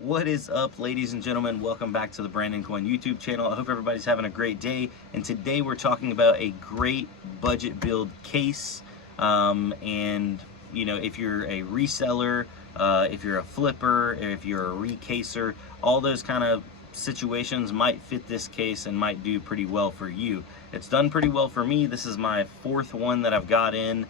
What is up, ladies and gentlemen? Welcome back to the Brandon Coin YouTube channel. I hope everybody's having a great day. And today we're talking about a great budget build case. And you know, if you're a reseller, if you're a flipper, if you're a recaser, all those kind of situations might fit this case and might do pretty well for you. It's done pretty well for me. This is my fourth one that I've got in.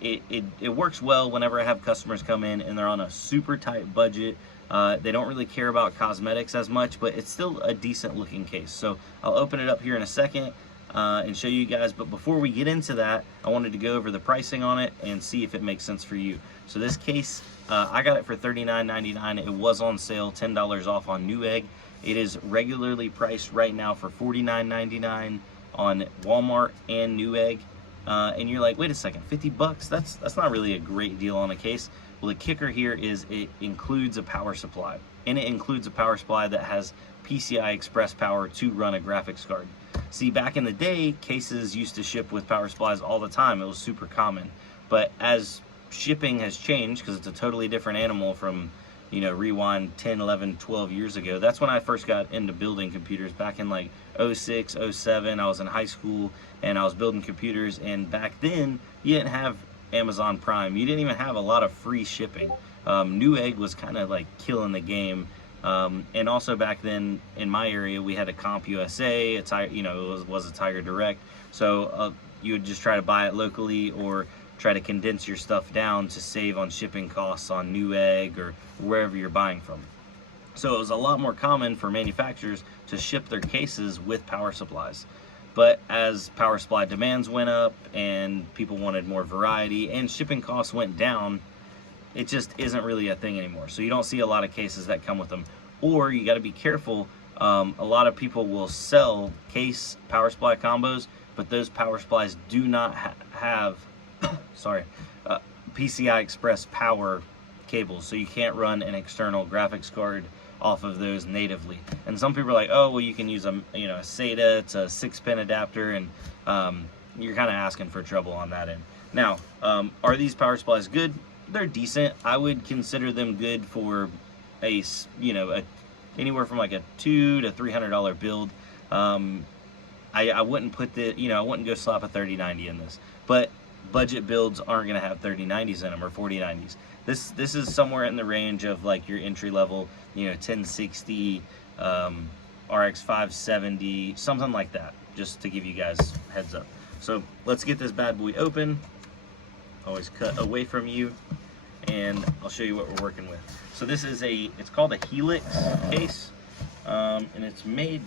It works well whenever I have customers come in and they're on a super tight budget. They don't really care about cosmetics as much, but it's still a decent looking case. So I'll open it up here in a second and show you guys. But before we get into that, I wanted to go over the pricing on it and see if it makes sense for you. So this case, I got it for $39.99. It was on sale, $10 off on Newegg. It is regularly priced right now for $49.99 on Walmart and Newegg. And you're like, wait a second, 50 bucks? That's not really a great deal on a case. Well, the kicker here is it includes a power supply, and it includes a power supply that has PCI Express power to run a graphics card. See, back in the day, cases used to ship with power supplies all the time. It was super common. But as shipping has changed, because it's a totally different animal from, you know, rewind 10, 11, 12 years ago. That's when I first got into building computers, back in like 06, 07. I was in high school and I was building computers, and back then you didn't have Amazon Prime. You didn't even have a lot of free shipping. Newegg was kind of like killing the game. And also back then in my area, we had a Comp USA, it was a Tiger Direct. So you would just try to buy it locally or try to condense your stuff down to save on shipping costs on Newegg or wherever you're buying from. So it was a lot more common for manufacturers to ship their cases with power supplies. But as power supply demands went up and people wanted more variety and shipping costs went down, it just isn't really a thing anymore. So you don't see a lot of cases that come with them. Or you got to be careful. A lot of people will sell case power supply combos, but those power supplies do not have PCI Express power cables, so you can't run an external graphics card off of those natively. And some people are like, oh well, you can use a SATA, it's a 6-pin adapter, and you're kind of asking for trouble on that end. Now, are these power supplies good? They're decent. I would consider them good for anywhere from like a $200 to $300 build. I wouldn't put I wouldn't go slap a 3090 in this, but budget builds aren't going to have 3090s in them or 4090s. This is somewhere in the range of like your entry level, 1060, RX 570, something like that, just to give you guys heads up. So let's get this bad boy open. Always cut away from you, and I'll show you what we're working with. So this is it's called a Helix case, and it's made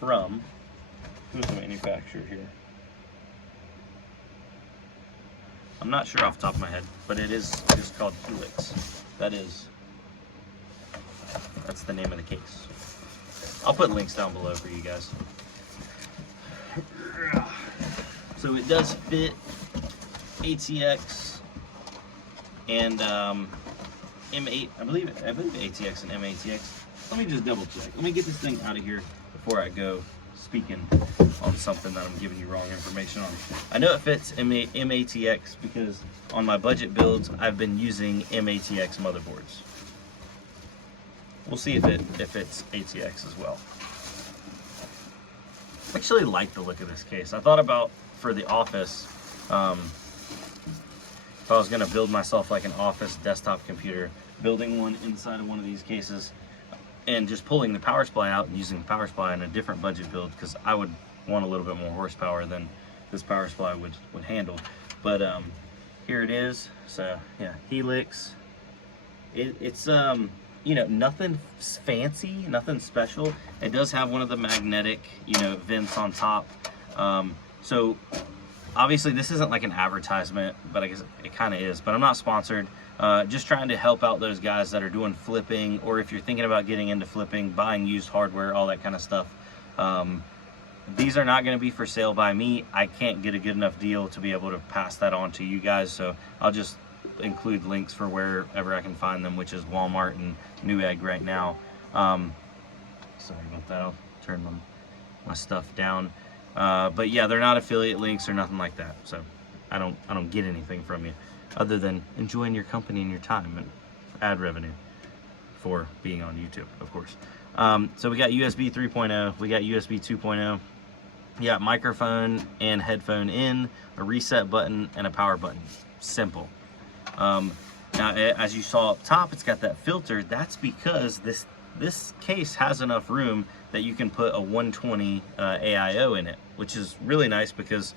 from, who's the manufacturer here? I'm not sure off the top of my head, but it is just called Helix. That's the name of the case. I'll put links down below for you guys. So it does fit ATX and M8. I believe ATX and M8X. Let me just double check. Let me get this thing out of here before I go speaking on something that I'm giving you wrong information on. I know it fits M8X because on my budget builds I've been using M8X motherboards. We'll see if it's ATX as well. I actually like the look of this case. I thought about for the office, if I was going to build myself like an office desktop computer, building one inside of one of these cases and just pulling the power supply out and using the power supply in a different budget build, because I would want a little bit more horsepower than this power supply would handle. But here it is. So yeah, Helix. It's nothing fancy, nothing special. It does have one of the magnetic vents on top. So obviously this isn't like an advertisement, but I guess it kind of is, but I'm not sponsored. Just trying to help out those guys that are doing flipping, or if you're thinking about getting into flipping, buying used hardware, all that kind of stuff. These are not going to be for sale by me. I can't get a good enough deal to be able to pass that on to you guys, so I'll just include links for wherever I can find them, which is Walmart and Newegg right now. Sorry about that. I'll turn my stuff down. But yeah, they're not affiliate links or nothing like that, so I don't get anything from you other than enjoying your company and your time and ad revenue. for being on YouTube, of course. So we got USB 3.0, we got USB 2.0, you got microphone and headphone in, a reset button, and a power button. Simple. Now, as you saw up top, it's got that filter. That's because this case has enough room that you can put a 120 AIO in it, which is really nice because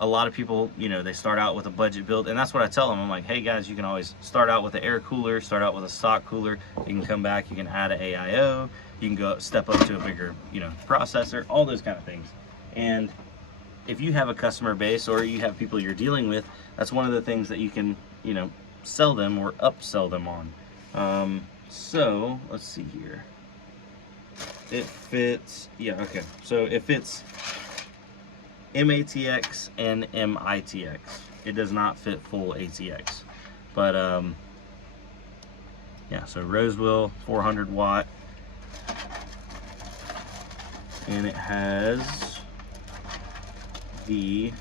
a lot of people, you know, they start out with a budget build, and that's what I tell them. I'm like, hey guys, you can always start out with an air cooler, start out with a stock cooler. You can come back, you can add an AIO, you can go step up to a bigger, you know, processor, all those kind of things. And if you have a customer base or you have people you're dealing with, that's one of the things that you can, you know, sell them or upsell them on. So let's see here. It fits, yeah, okay. So it fits MATX and MITX. It does not fit full ATX. But yeah, so Rosewell, 400 watt. And it has the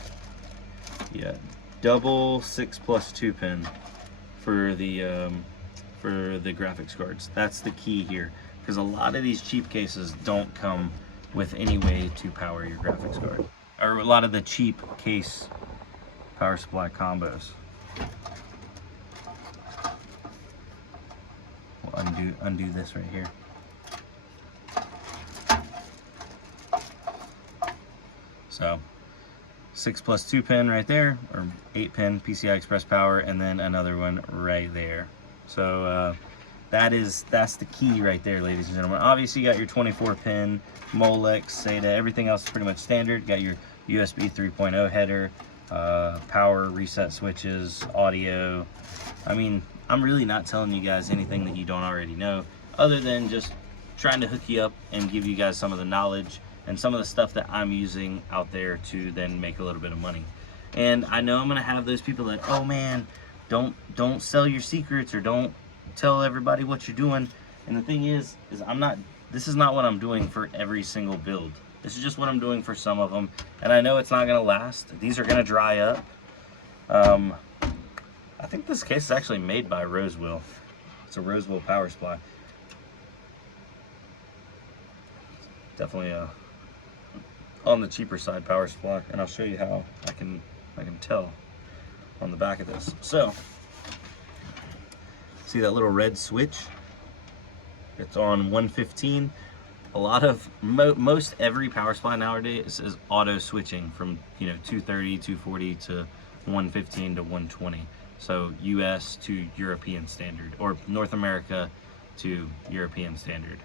double 6+2 pin for the graphics cards. That's the key here, because a lot of these cheap cases don't come with any way to power your graphics card, or a lot of the cheap case power supply combos. We'll undo this right here. So 6+2 pin right there, or 8 pin PCI Express power, and then another one right there. So that's the key right there, ladies and gentlemen. Obviously you got your 24 pin Molex, SATA, everything else is pretty much standard. Got your USB 3.0 header, power, reset switches, audio. I mean, I'm really not telling you guys anything that you don't already know, other than just trying to hook you up and give you guys some of the knowledge and some of the stuff that I'm using out there to then make a little bit of money. And I know I'm gonna have those people that, oh man, don't sell your secrets, or don't tell everybody what you're doing. And the thing is this is not what I'm doing for every single build. This is just what I'm doing for some of them. And I know it's not gonna last. These are gonna dry up. I think this case is actually made by Rosewell. It's a Rosewell power supply. Definitely on the cheaper side power supply, and I'll show you how I can tell on the back of this. So see that little red switch? It's on 115. A lot of most every power supply nowadays is auto switching from, you know, 230, 240 to 115 to 120. So US to European standard, or North America to European standard.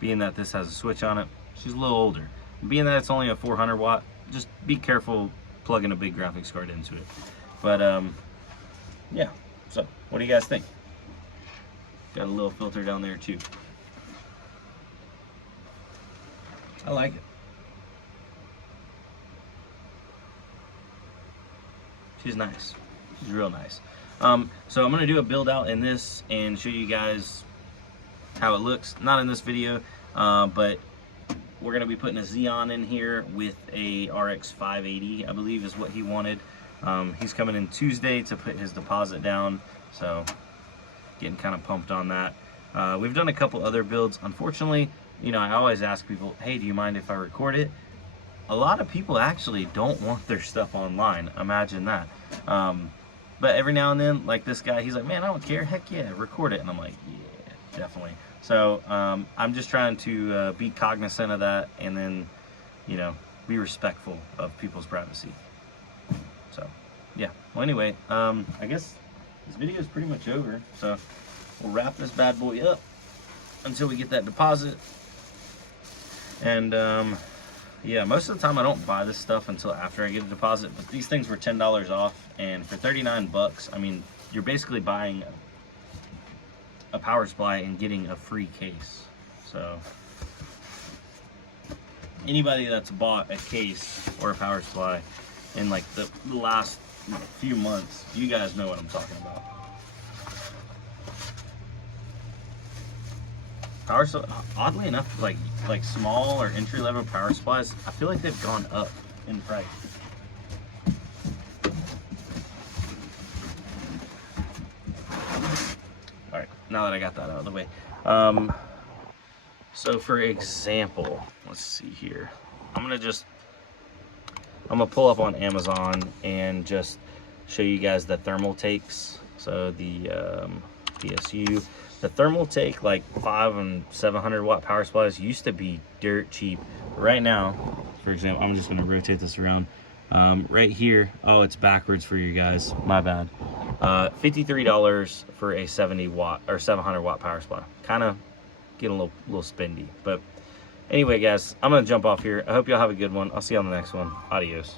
Being that this has a switch on it, she's a little older. Being that it's only a 400 watt, just be careful plugging a big graphics card into it. But yeah, so what do you guys think? Got a little filter down there too. I like it. She's nice. She's real nice. So I'm gonna do a build out in this and show you guys how it looks. Not in this video, but we're gonna be putting a Xeon in here with a RX 580, I believe is what he wanted. He's coming in Tuesday to put his deposit down, so getting kind of pumped on that. We've done a couple other builds. Unfortunately, you know, I always ask people, hey, do you mind if I record it? A lot of people actually don't want their stuff online. Imagine that. But every now and then, like this guy, he's like, man, I don't care. Heck yeah, record it. And I'm like, yeah, definitely. So I'm just trying to be cognizant of that, and then, you know, be respectful of people's privacy. So yeah, well anyway, I guess this video is pretty much over. So we'll wrap this bad boy up until we get that deposit. And yeah, most of the time I don't buy this stuff until after I get a deposit, but these things were $10 off, and for 39 bucks, I mean, you're basically buying a power supply and getting a free case. So anybody that's bought a case or a power supply in like the last few months, you guys know what I'm talking about. Power supply, oddly enough, like small or entry-level power supplies, I feel like they've gone up in price. All right. now that I got that out of the way. So for example, let's see here. I'm gonna pull up on Amazon and just show you guys the thermal takes. So the PSU, the thermal take, like 500 and 700 watt power supplies used to be dirt cheap. Right now, for example, I'm just gonna rotate this around. Right here, oh, it's backwards for you guys, my bad. $53 for a 70 watt or 700 watt power supply. Kind of getting a little spendy, but anyway, guys, I'm gonna jump off here. I hope y'all have a good one. I'll see you on the next one. Adios.